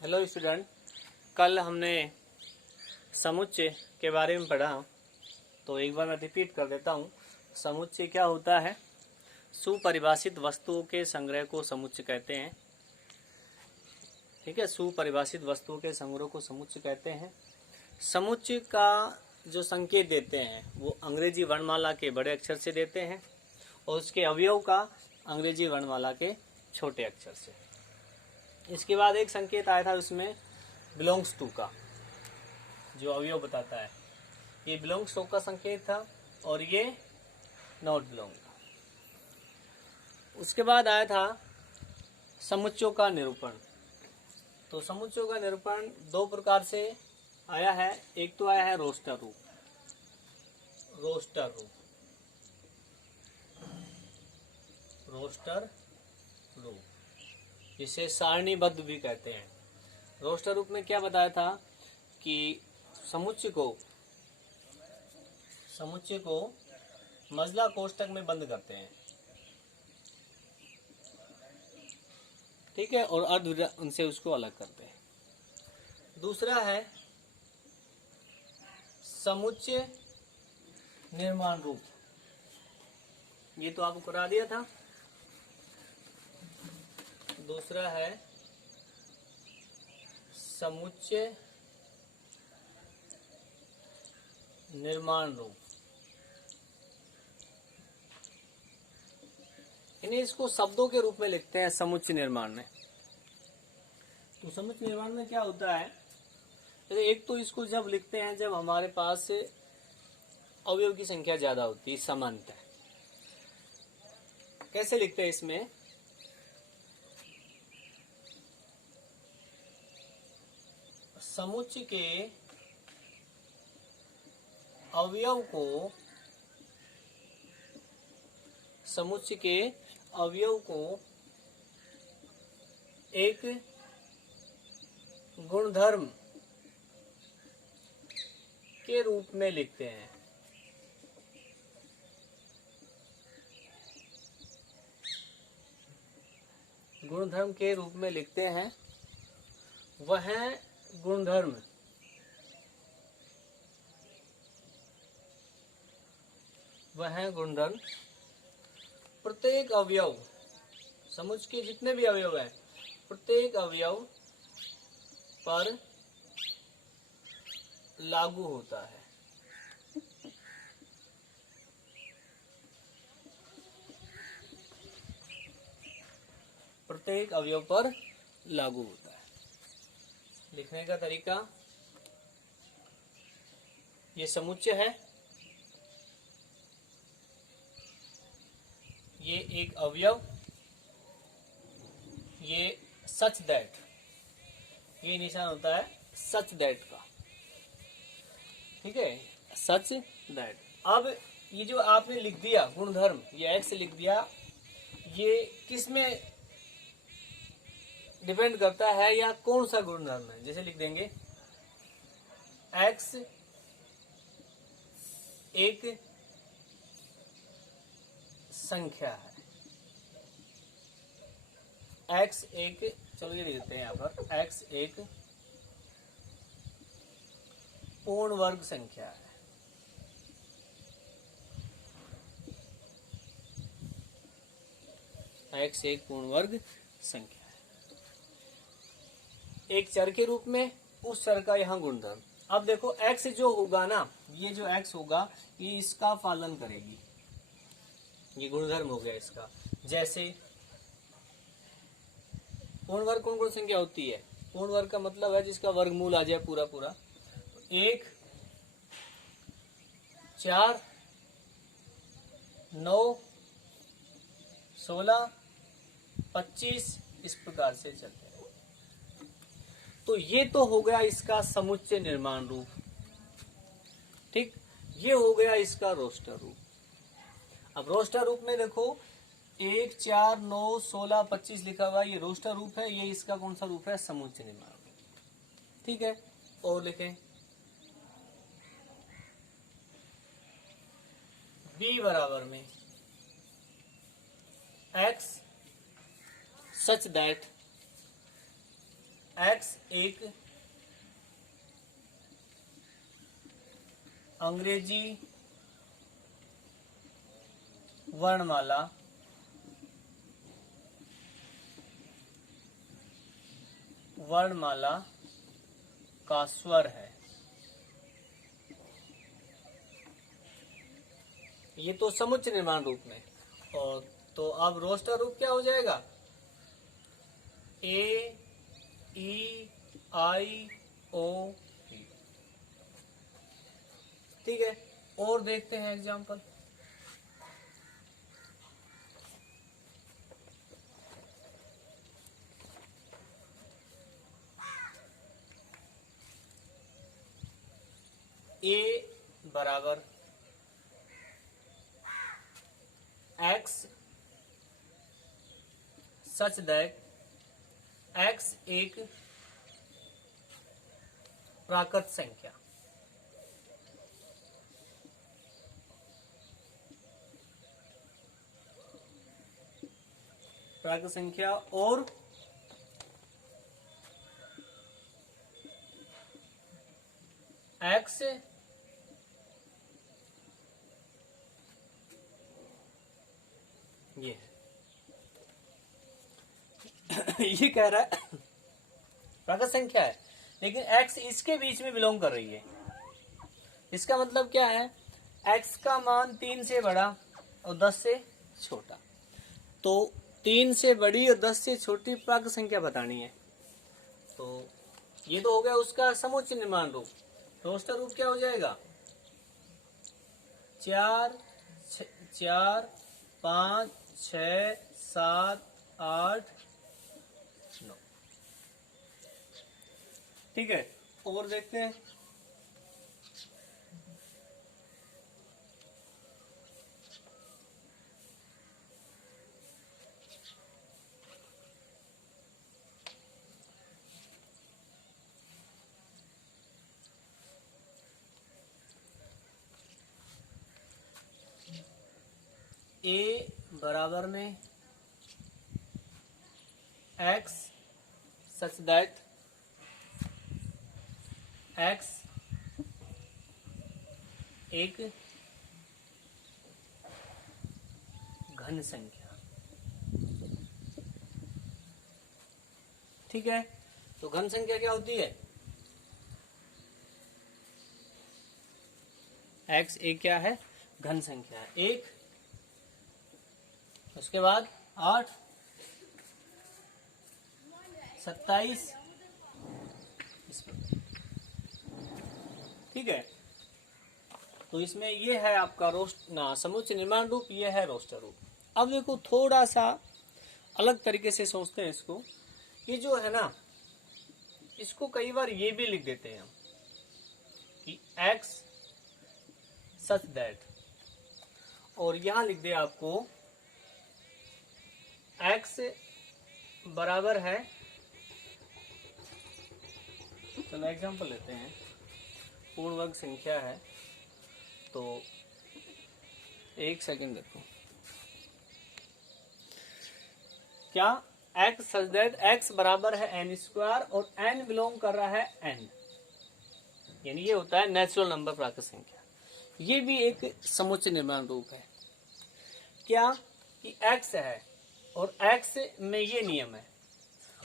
Hello student, कल हमने समुच्चय के बारे में पढ़ा, तो एक बार मैं रिपीट कर देता हूँ। समुच्चय क्या होता है? सुपरिभाषित वस्तुओं के संग्रह को समुच्चय कहते हैं। ठीक है, सुपरिभाषित वस्तुओं के संग्रह को समुच्चय कहते हैं। समुच्चय का जो संकेत देते हैं वो अंग्रेजी वर्णमाला के बड़े अक्षर से देते हैं और उसके अवयव का अंग्रेजी वर्णमाला के छोटे अक्षर से। इसके बाद एक संकेत आया था उसमें बिलोंग्स टू का, जो अवयव बताता है। ये बिलोंग्स टू का संकेत था और ये नॉट बिलोंग का। उसके बाद आया था समुच्चयों का निरूपण। तो समुच्चयों का निरूपण दो प्रकार से आया है। एक तो आया है रोस्टर रूप। रोस्टर रूप जिसे सारणीबद्ध भी कहते हैं। रोस्टर रूप में क्या बताया था कि समुच्चय को मजला कोष्ठक में बंद करते हैं, ठीक है, और अर्ध उनसे उसको अलग करते हैं। दूसरा है समुच्चय निर्माण रूप। ये तो आपको करा दिया था। दूसरा है समुच्चय निर्माण रूप। इन्हें इसको शब्दों के रूप में लिखते हैं समुच्चय निर्माण में। तो समुच्चय निर्माण में क्या होता है, एक तो इसको जब लिखते हैं जब हमारे पास अवयव की संख्या ज्यादा होती है, समानता। कैसे लिखते हैं इसमें? समुच्चय के अवयव को एक गुणधर्म के रूप में लिखते हैं। गुणधर्म के रूप में लिखते हैं। वह गुणधर्म प्रत्येक अवयव, समुच्चय के जितने भी अवयव हैं, प्रत्येक अवयव पर लागू होता है। प्रत्येक अवयव पर लागू होता है। लिखने का तरीका, ये समुच्चय है, ये एक अवयव, ये सच दैट, ये निशान होता है सच दैट का, ठीक है, सच दैट। अब ये जो आपने लिख दिया गुणधर्म, ये एक्स लिख दिया, ये किस में डिपेंड करता है या कौन सा गुणधर्म है? जैसे लिख देंगे एक्स एक संख्या है। एक्स एक, चलो ये लिख देते हैं यहाँ पर, एक्स एक पूर्ण वर्ग संख्या है। एक्स एक पूर्ण वर्ग संख्या है, एक चर के रूप में, उस चर का यहाँ गुणधर्म। अब देखो एक्स जो होगा ना, ये जो एक्स होगा ये इसका पालन करेगी, ये गुणधर्म हो गया इसका। जैसे पूर्ण वर्ग कौन कौन संख्या होती है? पूर्ण वर्ग का मतलब है जिसका वर्गमूल आ जाए पूरा पूरा। 1, 4, 9, 16, 25 इस प्रकार से चलते हैं। तो ये तो हो गया इसका समुच्चय निर्माण रूप, ठीक। ये हो गया इसका रोस्टर रूप। अब रोस्टर रूप में देखो 1, 4, 9, 16, 25 लिखा हुआ है, ये रोस्टर रूप है। ये इसका कौन सा रूप है? समुच्चय निर्माण रूप, ठीक है। और लिखें b बराबर में x सच दैट एक्स एक अंग्रेजी वर्णमाला का स्वर है। ये तो समुच्चय निर्माण रूप में। और तो अब रोस्टर रूप क्या हो जाएगा? ए ई आई ओ यू। ठीक है, और देखते हैं एग्जाम्पल। ए बराबर एक्स सच दैट एक्स एक प्राकृत संख्या। प्राकृत संख्या और एक्स ये ये कह रहा है प्राकृत संख्या है, लेकिन x इसके बीच में बिलोंग कर रही है। इसका मतलब क्या है? x का मान 3 से बड़ा और 10 से छोटा। तो 3 से बड़ी और 10 से छोटी प्राकृत संख्या बतानी है। तो ये तो हो गया उसका समुच्चय निर्माण रूप। रोस्टर रूप क्या हो जाएगा? 4 4 5 6 7 8 9। ठीक है, और देखते हैं। ए बराबर में एक्स सच दैट एक्स एक घन संख्या। ठीक है, तो घन संख्या क्या होती है? एक्स एक क्या है? घन संख्या है। एक, उसके बाद 8 27। ठीक है, तो इसमें ये है आपका समुच्चय निर्माण रूप, ये है रोस्टर रूप। अब देखो थोड़ा सा अलग तरीके से सोचते हैं इसको। ये जो है ना, इसको कई बार ये भी लिख देते हैं हम कि x सच दैट, और यहां लिख दे आपको x बराबर है। चलो एग्जांपल लेते हैं। पूर्ण वर्ग संख्या है, तो एक सेकंड देखो क्या x सच दैट x बराबर है n स्क्वायर और n बिलोंग कर रहा है n, यानी ये होता है नेचुरल नंबर प्राकृत संख्या। ये भी एक समुच्चय निर्माण रूप है। क्या कि x है और x में ये नियम है।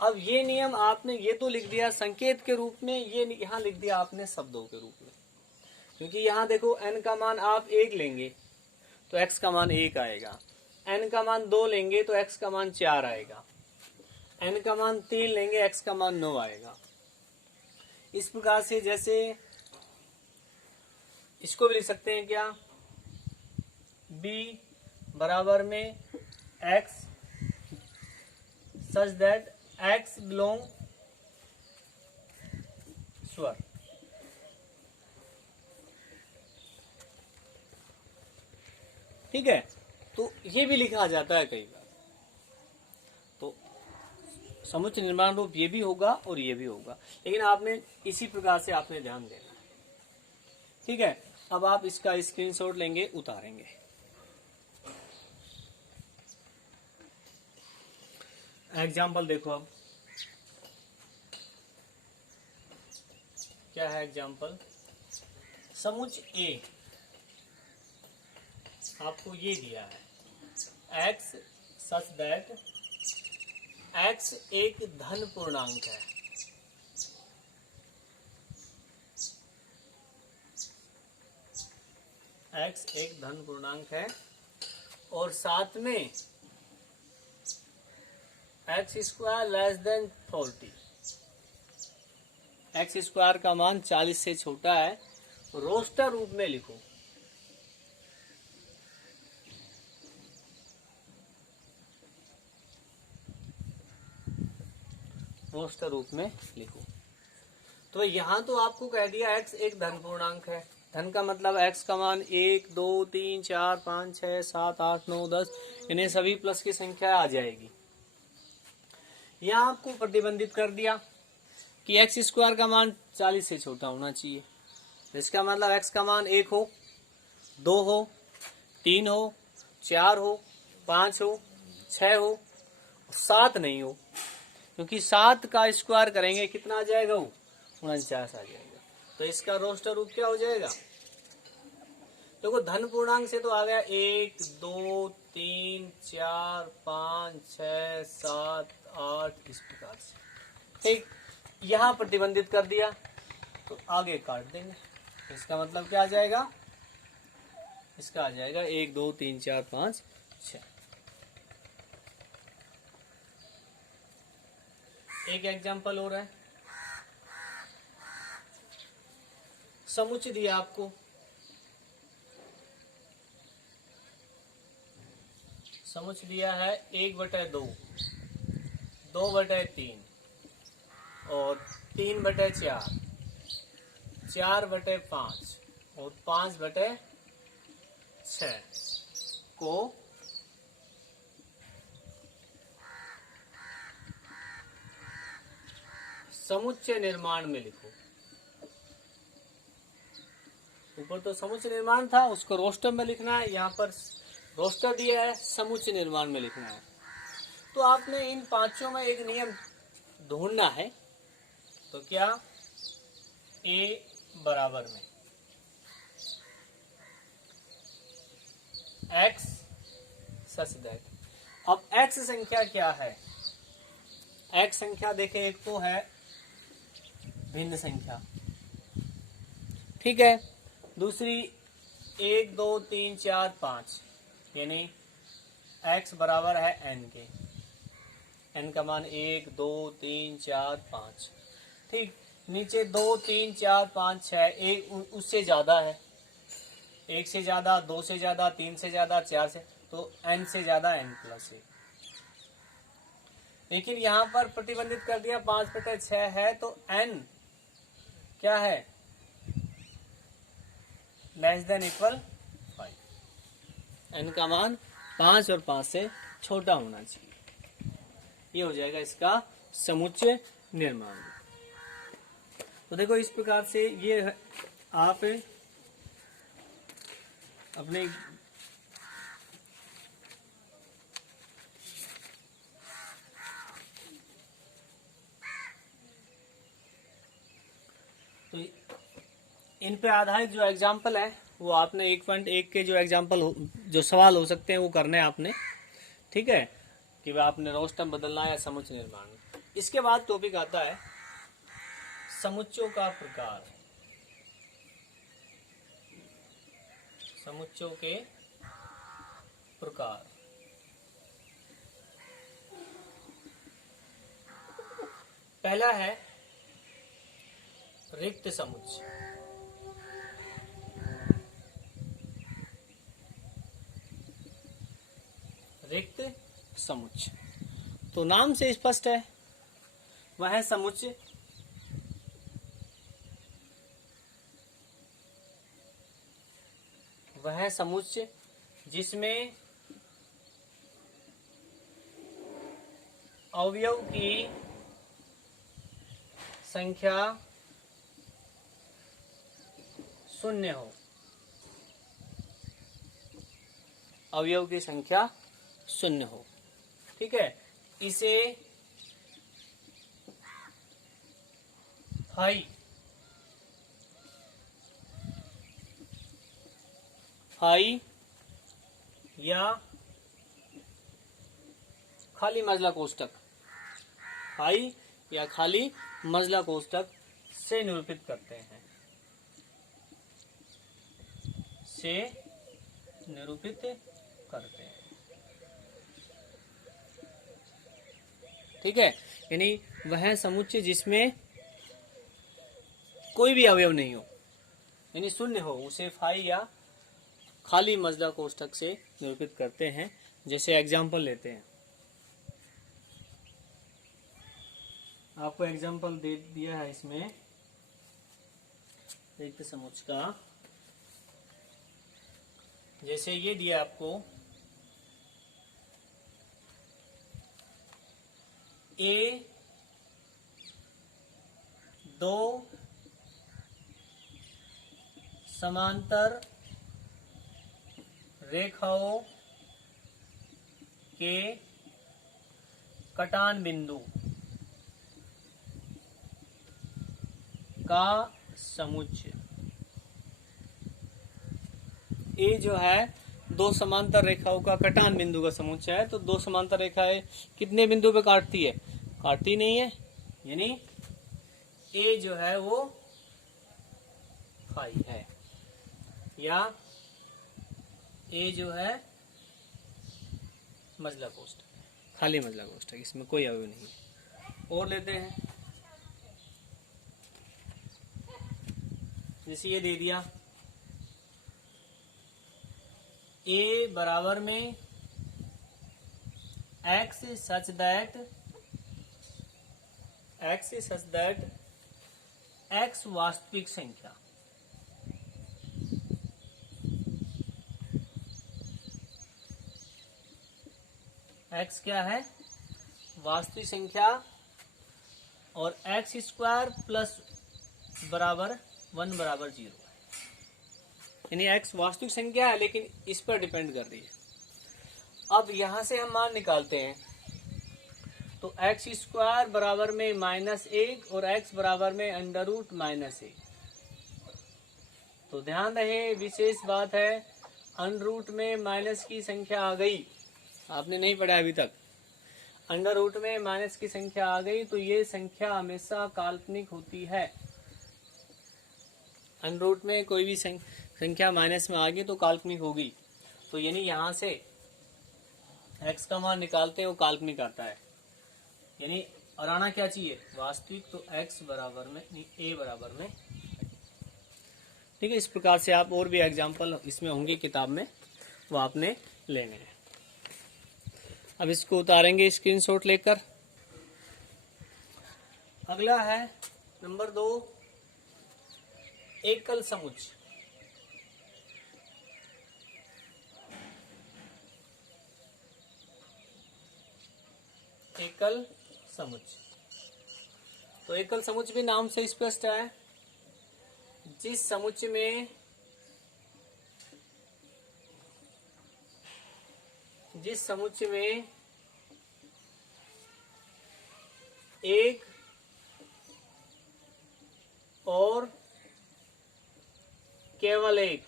अब ये नियम आपने ये तो लिख दिया संकेत के रूप में, ये यहाँ लिख दिया आपने शब्दों के रूप में। क्योंकि यहाँ देखो n का मान आप 1 लेंगे तो x का मान 1 आएगा, n का मान 2 लेंगे तो x का मान 4 आएगा, n का मान 3 लेंगे x का मान 9 आएगा। इस प्रकार से जैसे इसको भी लिख सकते हैं क्या? b बराबर में x such that x belong स्वर। ठीक है, तो ये भी लिखा जाता है कई बार। तो समुच्चय निर्माण रूप ये भी होगा और ये भी होगा, लेकिन आपने इसी प्रकार से आपने ध्यान देना है। ठीक है, अब आप इसका स्क्रीनशॉट लेंगे, उतारेंगे। एग्जाम्पल देखो अब। क्या है एग्जाम्पल? समुच्चय ए आपको ये दिया है x सच दैट x एक धन पूर्णांक है। x एक धन पूर्णांक है और साथ में x square less than 40, x square का मान 40 से छोटा है। रोस्टर रूप में लिखो। रोस्टर रूप में लिखो। तो यहां तो आपको कह दिया x एक धन पूर्णांक है। धन का मतलब x का मान 1 2 3 4 5 6 7 8 9 10, इन्हें सभी प्लस की संख्या आ जाएगी। यहां आपको प्रतिबंधित कर दिया कि x स्क्वायर का मान 40 से छोटा होना चाहिए। इसका मतलब x का मान 1 हो, 2 हो, 3 हो, 4 हो, 5 हो, 6 हो, 7 नहीं हो, क्योंकि 7 का स्क्वायर करेंगे कितना आ जाएगा? वो 49 आ जाएगा। तो इसका रोस्टर रूप क्या हो जाएगा? देखो धन पूर्णांक से तो आ गया 1 2 3 4 5 6 7 8 इस प्रकार से। ठीक, यहां प्रतिबंधित कर दिया तो आगे काट देंगे। इसका मतलब क्या आ जाएगा? इसका आ जाएगा 1 2 3 4 5 6। एक एग्जांपल हो रहा है। समुच्चय दिया आपको, समुच्चय दिया है 1/2, 2/3 और 3/4, 4/5 और 5/6 को समुच्चय निर्माण में लिखो। ऊपर तो समुच्चय निर्माण था, उसको रोस्टर में लिखना है। यहाँ पर रोस्टर दिया है, समुच्चय निर्माण में लिखना है। तो आपने इन पांचों में एक नियम ढूंढना है। तो क्या? a बराबर में x सच दैट। अब x संख्या क्या है? x संख्या देखें, एक तो है भिन्न संख्या, ठीक है। दूसरी 1 2 3 4 5, यानी x बराबर है n के। n का मान 1 2 3 4 5, ठीक। नीचे 2 3 4 5 6, एक उससे ज्यादा है, 1 से ज्यादा, 2 से ज्यादा, 3 से ज्यादा, 4 से, तो n से ज्यादा n+1। लेकिन यहां पर प्रतिबंधित कर दिया 5/6 है, तो n क्या है? Less than equal 5। n का मान 5 और 5 से छोटा होना चाहिए। ये हो जाएगा इसका समुच्चय निर्माण। तो देखो इस प्रकार से ये आप अपने तो इन पे आधारित जो एग्जाम्पल है वो आपने 1.1 के जो एग्जाम्पल जो सवाल हो सकते हैं वो करने हैं आपने, ठीक है, कि वह आपने रोस्टर बदलना या समुच्चय निर्माण। इसके बाद टॉपिक आता है समुच्चयों का प्रकार। समुच्चयों के प्रकार। पहला है रिक्त समुच्चय। रिक्त समुच्चय तो नाम से स्पष्ट है, वह है समुच्चय जिसमें अवयव की संख्या शून्य हो। अवयव की संख्या शून्य हो, ठीक है। इसे हाई फाई या खाली मजला कोष्टक, फाई या खाली मजला कोष्टक से निरूपित करते हैं, से निरूपित करते हैं। ठीक है, यानी वह समुच्चय जिसमें कोई भी अवयव नहीं हो, यानी शून्य हो, उसे फाई या खाली मजला कोष्टक से निरूपित करते हैं। जैसे एग्जाम्पल लेते हैं, आपको एग्जाम्पल दे दिया है इसमें रिक्त समुच्चय का। जैसे ये दिया आपको ए दो समांतर रेखाओं के कटान बिंदु का समुच्चय। ए जो है दो समांतर रेखाओं का कटान बिंदु का समुच्चय है। तो दो समांतर रेखाएं कितने बिंदु पे काटती है? काटती नहीं है, यानी ए जो है वो फाई है, या ए जो है मजला कोष्टक, खाली मजला कोष्टक, इसमें कोई अवयव नहीं है। और लेते हैं, जैसे ये दे दिया ए बराबर में x such that x वास्तविक संख्या, x क्या है? वास्तविक संख्या, और x स्क्वायर प्लस बराबर 1 बराबर 0 है, यानी x वास्तविक संख्या है लेकिन इस पर डिपेंड कर रही है। अब यहां से हम मान निकालते हैं, तो x स्क्वायर बराबर में -1 और x बराबर में √-1। तो ध्यान रहे, विशेष बात है, अंडर में माइनस की संख्या आ गई, आपने नहीं पढ़ा अभी तक। अंडर में माइनस की संख्या आ गई तो ये संख्या हमेशा काल्पनिक होती है। अंडर में कोई भी संख्या माइनस में आ गई तो काल्पनिक होगी। तो यानी यहां से x का मान निकालते हैं, वो काल्पनिक आता है, यानी और आना क्या चाहिए? वास्तविक। तो x बराबर में a बराबर में, ठीक है। इस प्रकार से आप और भी एग्जाम्पल इसमें होंगे किताब में, वो आपने लेने हैं। अब इसको उतारेंगे स्क्रीनशॉट लेकर। अगला है नंबर 2, एकल समुच्चय। एकल समुच्चय, तो एकल समुच्चय भी नाम से स्पष्ट है, जिस समुच्चय में एक और केवल एक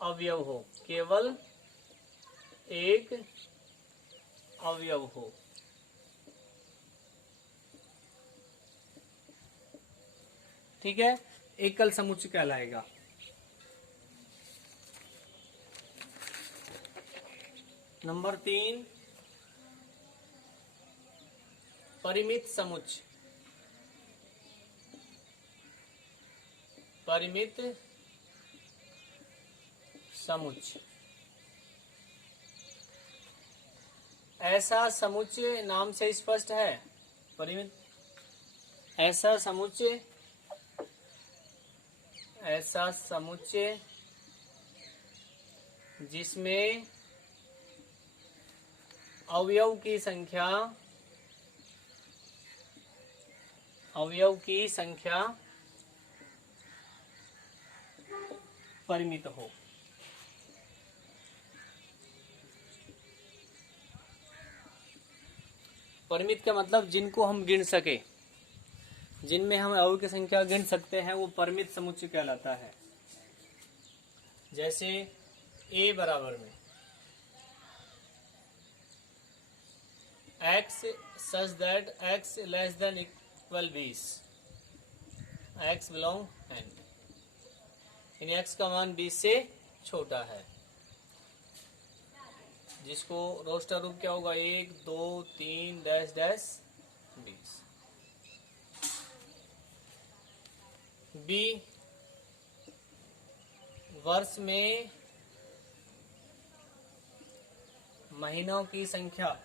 अवयव हो, केवल एक अवयव हो, ठीक है, एकल समुच्चय कहलाएगा। नंबर 3, परिमित समुच्चय। परिमित समुच्चय ऐसा समुच्चय, नाम से स्पष्ट है, परिमित ऐसा समुच्चय जिसमें अवयव की संख्या परिमित हो। परिमित का मतलब जिनको हम गिन सके, जिनमें हम अवयव की संख्या गिन सकते हैं, वो परिमित समुच्चय कहलाता है। जैसे a बराबर में x such that x less than equal 20, x belong n, in x का मान 20 से छोटा है, जिसको रोस्टर रूप क्या होगा 1 2 3 डैश डैश 20। बी वर्ष में महीनों की संख्या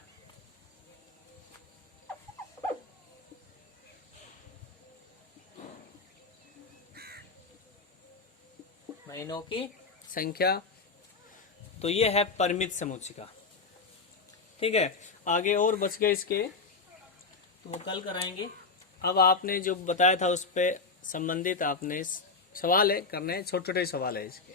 तो ये है परिमित समुच्चयिका। ठीक है, आगे और बच गए इसके, तो वो कल कराएंगे। अब आपने जो बताया था उस पे संबंधित आपने सवाल है करने, छोटे छोटे सवाल है इसके।